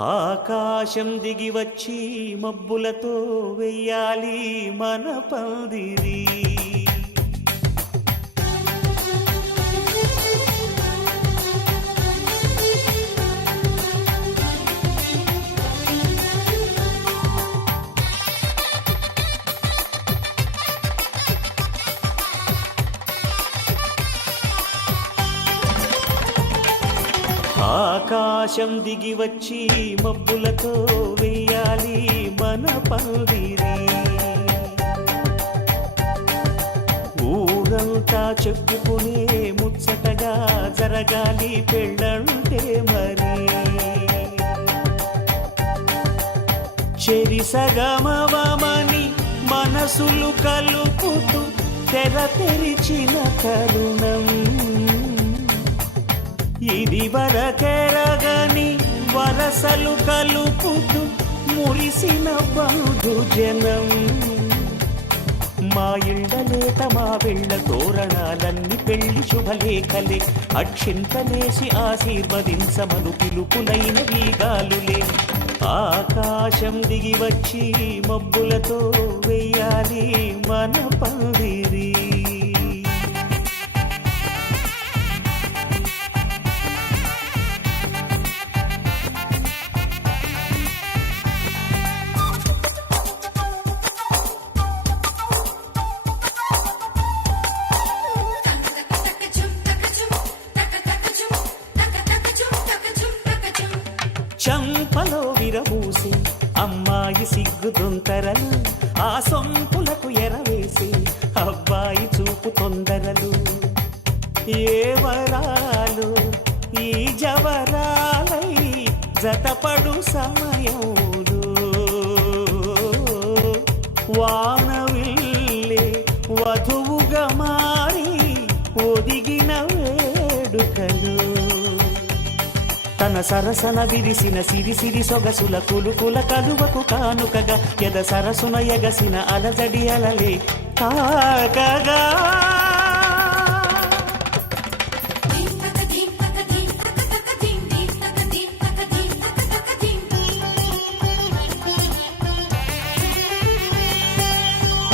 ఆకాశం దిగి వచ్చి మబ్బులతో వెయ్యాలి మన పందిరి. ఆకాశం దిగి వచ్చి మబ్బులతో వెయ్యాలి మన పందిరి. ఊరంతా చెప్పుకునే ముచ్చటగా జరగాలి పెళ్ళంటే మరి. చెరిసగమవమని మనసులు కలుపుతూ తెర తెరిచిన తరుణం. ఇది వరకెరగని వరసలు కలుపుతూ మురిసిన బంధుజనం. మా ఇళ్ళలేత మా వెళ్ళ తోరణాలన్నీ పెళ్లి శుభలేఖలే. అక్షింతలేసి ఆశీర్వదించమను పిలుపులైన వీగాలులే. ఆకాశం దిగి వచ్చి మబ్బులతో వెయ్యాలి మన పందిరి. చంపలో విరబూసి అమ్మాయి సిగ్గు దొంతరలు. ఆ సొంపులకు ఎరవేసి అబ్బాయి చూపు తొందరలు. ఏ వరాలు ఈ జవరాలై జతపడు సమయంలో. వానవిల్లే వధువుగా మారి ఒదిగిన వేడుకలు. తన సరసన విరిసిన సిరిసిరి సొగసుల కులుకుల కలువకు కానుకగా ఎద సరసున ఎగసిన అలజడి అలలే తాకగా.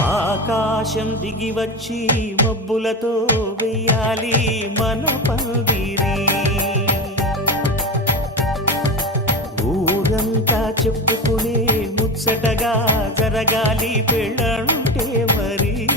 ఆకాశం దిగి వచ్చి మబ్బులతో వెయ్యాలి మన పందిరి. ఊరంతా చెప్పుకునే ముచ్చటగా జరగాలి పెళ్ళంటే మరి.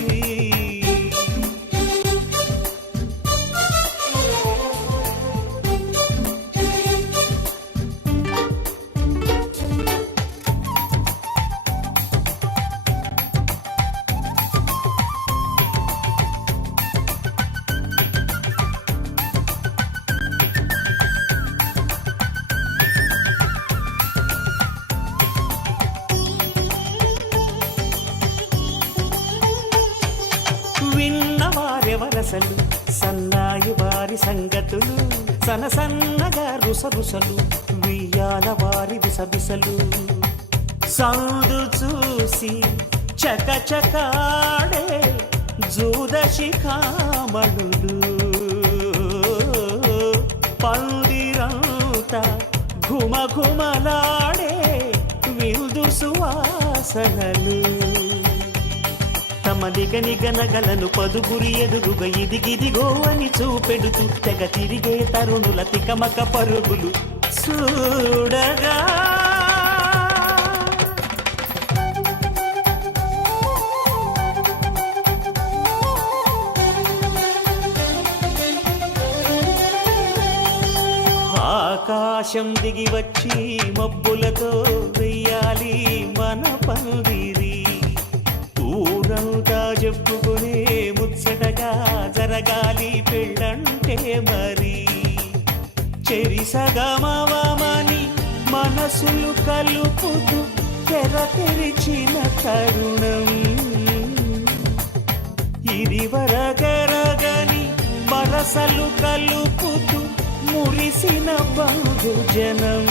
విన్నవారెవరసలు సన్నాయి వారి సంగతులు. సనసన్నగా రుసరుసలు వియ్యాల వారి బిసబిసలు. సందు చూసి చకచకాడే జూదశిఖామణులు. పందిరంతా ఘుమఘుమలాడే విందు సువాసనలు. తమ నిగనిగనగలను పదుగురి ఎదురుగా ఇదిగిదిగో అని చూపెడుతూ తెగ తిరిగే తరుణుల తికమక పరుగులు చూడగా. ఆకాశం దిగి వచ్చి మబ్బులతో వెయ్యాలి మన పందిరి. ఊరంతా చెప్పుకునే ముచ్చటగా జరగాలి పెళ్ళంటే మరి. చెరిసగమవమని మనసులు కలుపుతూ తెర తెరిచిన తరుణం. ఇది వరగరగని వరసలు కలుపుతూ మురిసిన బంధుజనం.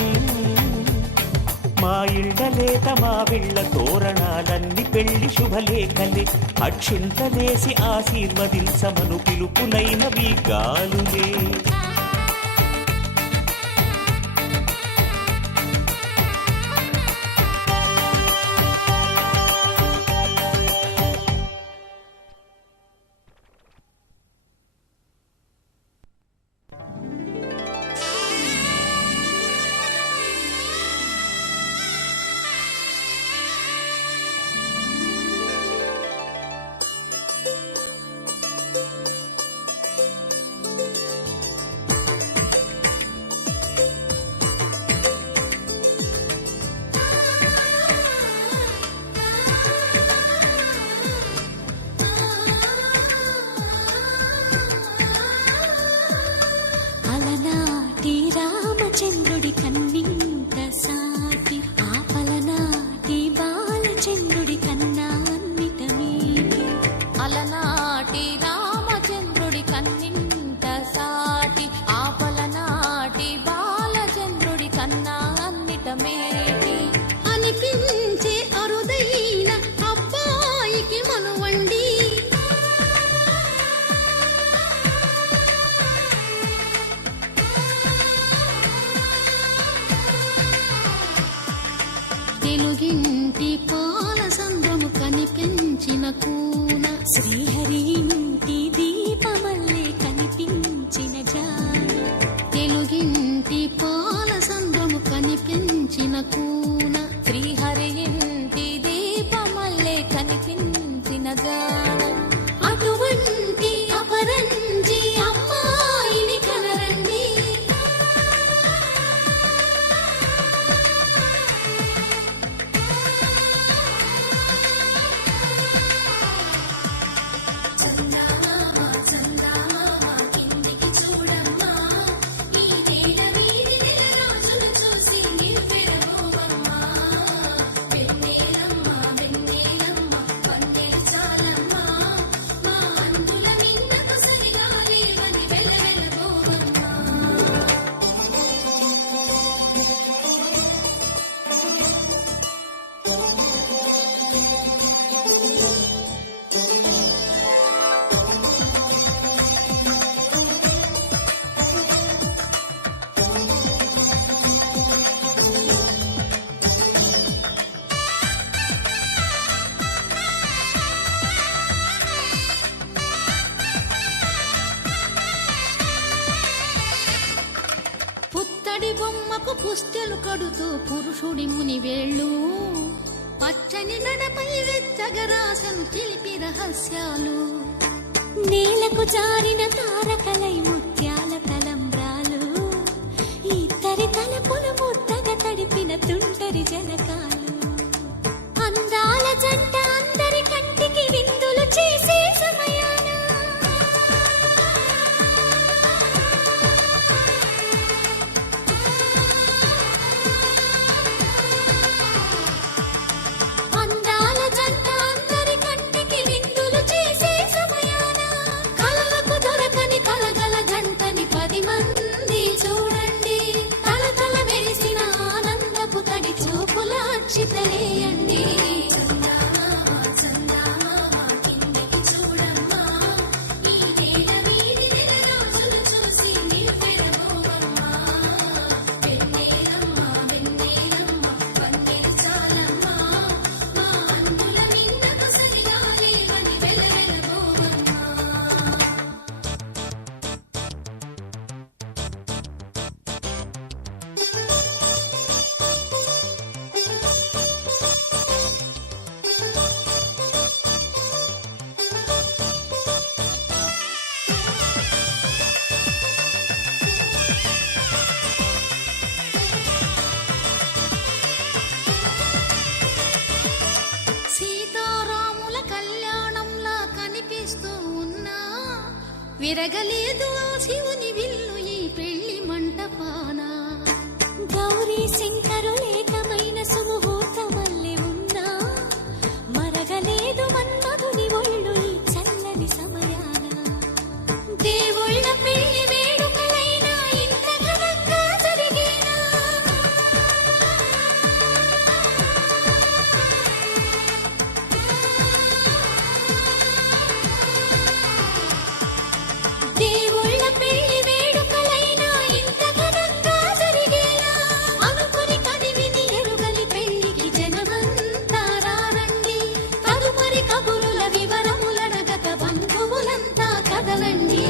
మా ఇళ్ళలేత మా వీళ్ళ తోరణాలన్నీ పెళ్లి శుభలేఖలే. అక్షింతలేసి ఆశీర్వదించమను పిలుపులైనవి గాలులే. మాటమేటి అనిపించే అరుదైన అబ్బాయికి మనువండి. తెలుగింటి పాల సంద్రము కనిపించిన కూన శ్రీహరి ఇంటి దీపమల్లే కనిపించిన జాన. తెలుగింటి పాల సంద్రము కనిపించిన కూన శ్రీహరి ఇంటి దీపమల్లే కనిపించిన జాన. అటువంటి అపరంజి అమ్మాయిని కనరండి. పుత్తడి బొమ్మకు పుస్తెలు కడుతూ పురుషుడి ముని వేళ్ళు పచ్చని గడపై వెచ్చగరాసను చిలిపి రహస్యాలు. నేలకు జారిన తారకలై ముత్యాల తలంబ్రాలు ఇద్దరి తలపులు ముద్దగా తడిపిన తుంటరి జలకాలు. అందాల జంట అందరి కంటికి విందులు చేసే సమయాన చితలేయండి. విరగలేదు ఆ శివుని విల్లు ఈ పెళ్లి మంటపాన. గౌరీ శంకరులేకమైన సుముహూర్తమల్లె ఉన్నా మరగలేదు మన్మధుని ఒళ్ళు ఈ చల్లని సమయాన. దేవుళ్ళ పెళ్లి వేడుకలైనా ఇంత ఘనంగా జరిగేనా. దేవుళ్ళ పెళ్లి వేడుకలైనా ఇంత ఘనంగా జరిగేలా. అనుకుని కదివిని ఎరుగని పెళ్లికి జనమంతా రారండి. తదుపరి కబురుల వివరములడగక బంధువులంతా కదలండి.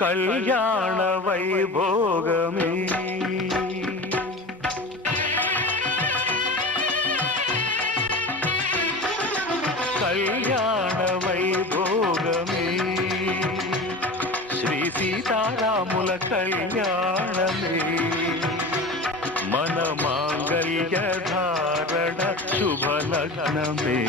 కళ్యాణ వైభోగమే కళ్యాణ వైభోగమే శ్రీ సీతారాముల కళ్యాణమే మన మాంగళ్య ధారణ శుభలగ్నమే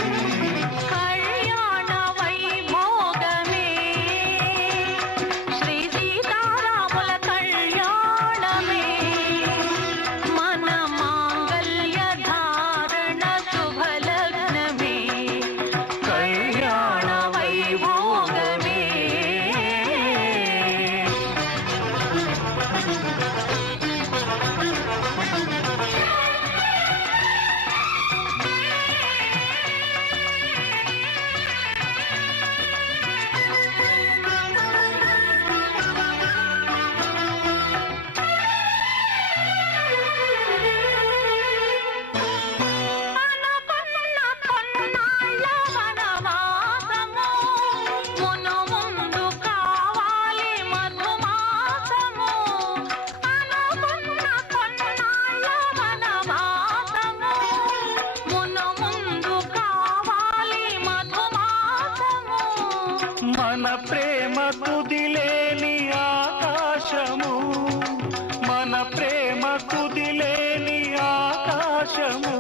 మన ప్రేమ కుదిలేని ఆకాశము మన ప్రేమ కుదిలేని ఆకాశము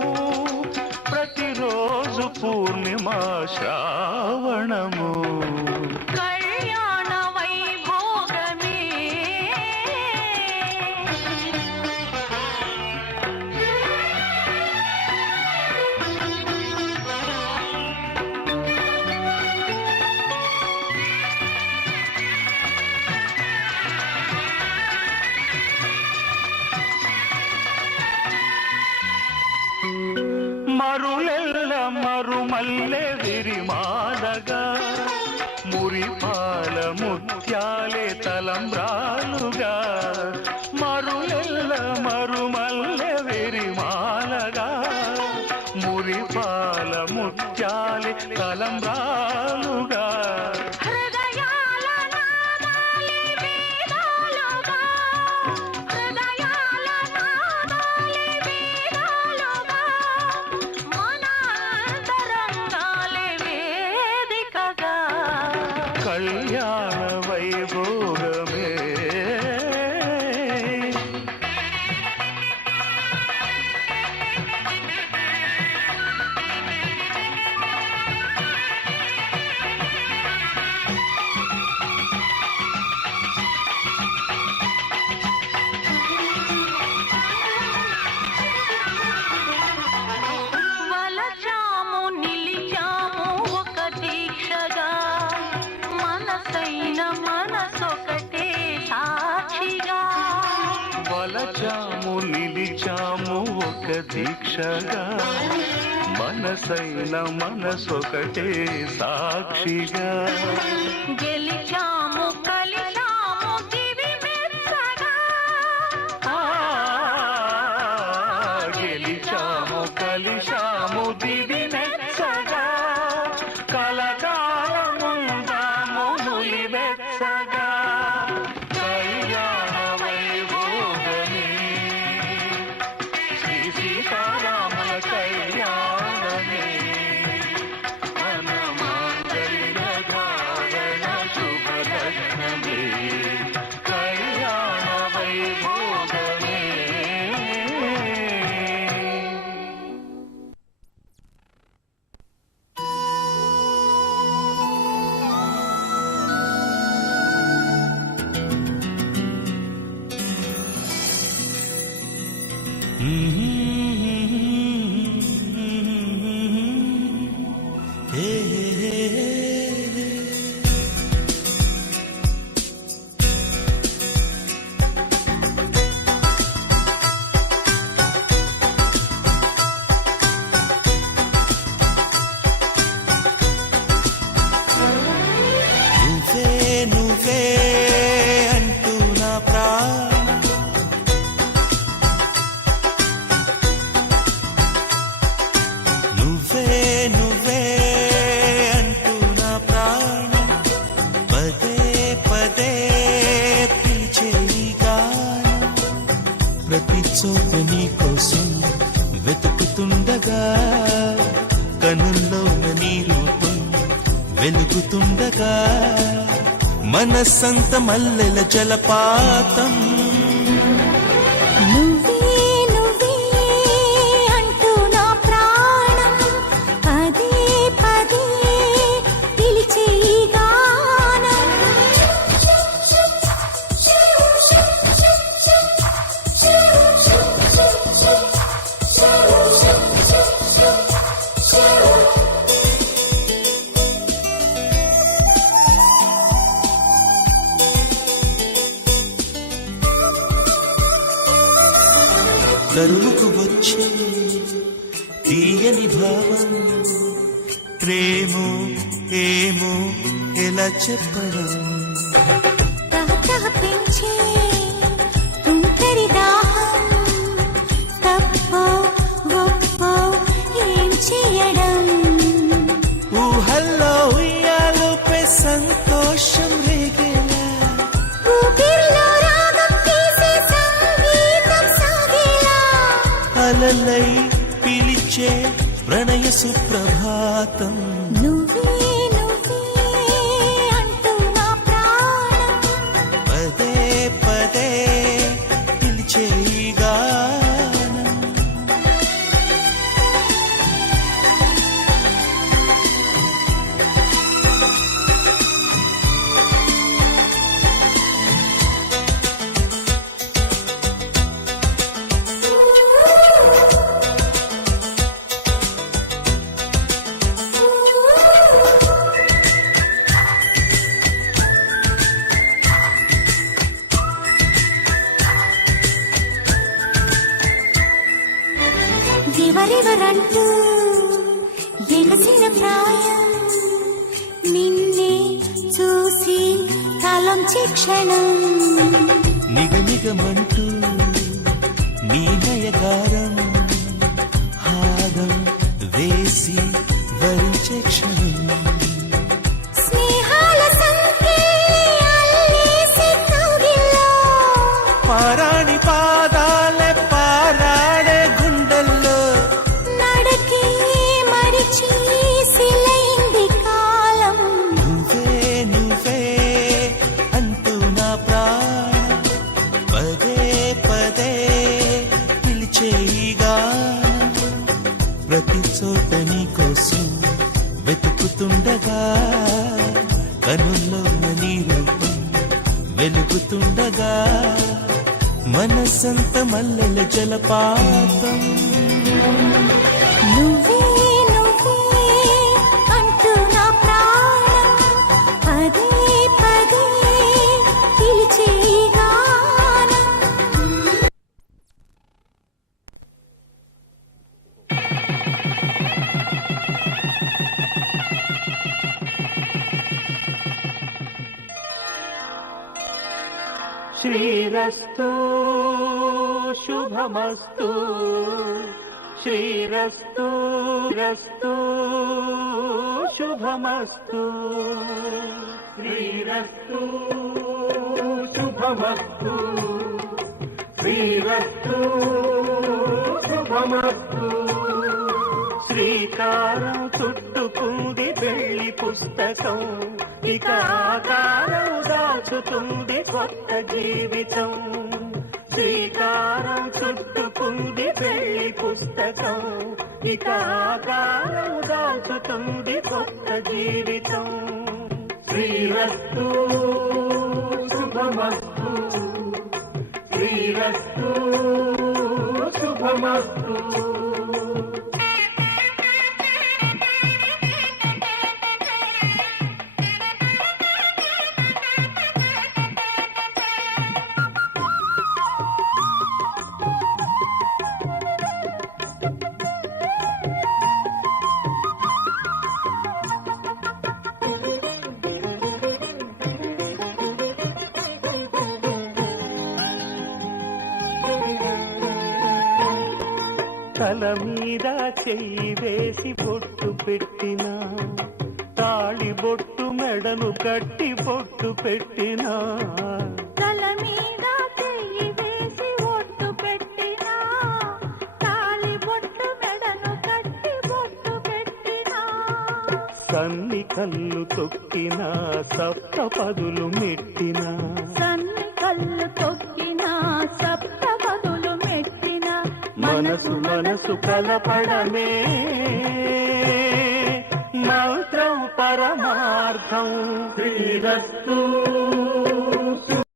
ప్రతిరోజు పూర్ణిమ శ్రావణము మరులెల్ల మరుమల్లె విరిమాల పాడగా మురిపాల ముత్యాలే తలంబ్రాలుగా మరులెల్ల మరుమల్లె విరిమాలగా మురిపాల ముత్యాలే తలంబ్రాలుగా కళ్యాణ వైభోగమే వలచాము నిలిచాము ఒక దీక్షగా మనసైన మనసొకటే సాక్షిగా వలచాము నిలిచాము ఒక దీక్షగా మనసైన మనసొకటే సాక్షిగా గెలిచాము కలిసాము దివి మెచ్చగా గెలిచాము కలిశాము దివి మెచ్చగా కలకాలముందాము నులి వెచ్చగా కళ్యాణ వైభోగమే శ్రీ సీతారాముల కళ్యాణమే మన మాంగళ్య ధారణ శుభలగ్నమే కళ్యాణ వైభోగమే నువ్వే నువ్వే అంటూ నా ప్రాణం నువ్వే నువ్వే అంటూ నా ప్రాణం పదే పదే పిలిచే ఈ గానం ప్రతి చోట నీ కోసం వెతుకుతుండగా కనుల్లోన నీ రూపం వెలుగుతుండగా మనసంత మల్లెల జలపాతం నువ్వే నువ్వే అంటూ నా ప్రాణం పదే పదే పిలిచే ఈ గానం కరువుకు వచ్చే తీయని భావం ప్రేమో ఏమో ఎలా చెప్పడం తహతహ పెంచే తుంటరి దాహం తప్పో గొప్పో ఏం చేయడం ఊహల్లో ఉయ్యాలుపై సంతోషం రేగేలా ఊపిరిలో రాగం తీసే సంగీతం సాగేలా అలలై పిలిచే ప్రణయ సుప్రభాతం నువ్వే నువ్వే అంటూ నా ప్రాణం పదే పదే పిలిచే ఈ గానం ఎవరెవరంటూ ఎగసిన ప్రాయం వరొంచే క్షణం నిగనిగమంటూ నీ నయగారం హారం వేసి వరించే క్షణం స్నేహాల సంఖ్య అల్లేసి కౌగిల్లో పారాణి పాదాలే పారాడే గుండెల్లో నడకే మరిచి సిలైంది కాలం నువ్వే నువ్వే అంటూ నా ప్రాణం పదే పదే పిలిచే ఈ గానం ప్రతి చోట నీ కోసం వెతుకుతుండగా కనుల్లో నీ రూపం వెలుగుతుండగా మనసంత మల్లెల జలపాతం నువ్వే నువ్వే అంటూ నా ప్రాణం పదే పదే పిలిచే ఈ గానం శ్రీరస్తు శుభమస్తు శ్రీరస్తు రస్తు శుభమస్తు శ్రీరస్తు శుభమస్తు శ్రీరస్తు శుభమస్తు శ్రీకారం చుట్టుకుంది వెళ్లి పుస్తకం ఇక ఆకారం దాచుతుంది కొత్త జీవితం శ్రీకారం చుట్టుకుంది వెళ్లి పుస్తకం ఇక ఆకారం దాచుతుంది కొత్త జీవితం శ్రీరస్తు శుభమస్తు శ్రీరస్తు శుభమస్తు తల మీద చెయ్యి వేసి బొట్టు పెట్టినా తాళి బొట్టు మెడను కట్టి బొట్టు పెట్టినా తల మీద చెయ్యి వేసి ఒట్టు పెట్టినా తాళి బొట్టు మెడను కట్టి బొట్టు పెట్టినా సన్ని కళ్ళు తొక్కినా సప్త పదులు మెట్టినా సన్ని కళ్ళు తొక్కినా సప్త బదులు మెట్టిన మనసు మనసు కలపడమే మంత్రం పరమార్థం శ్రీరస్తు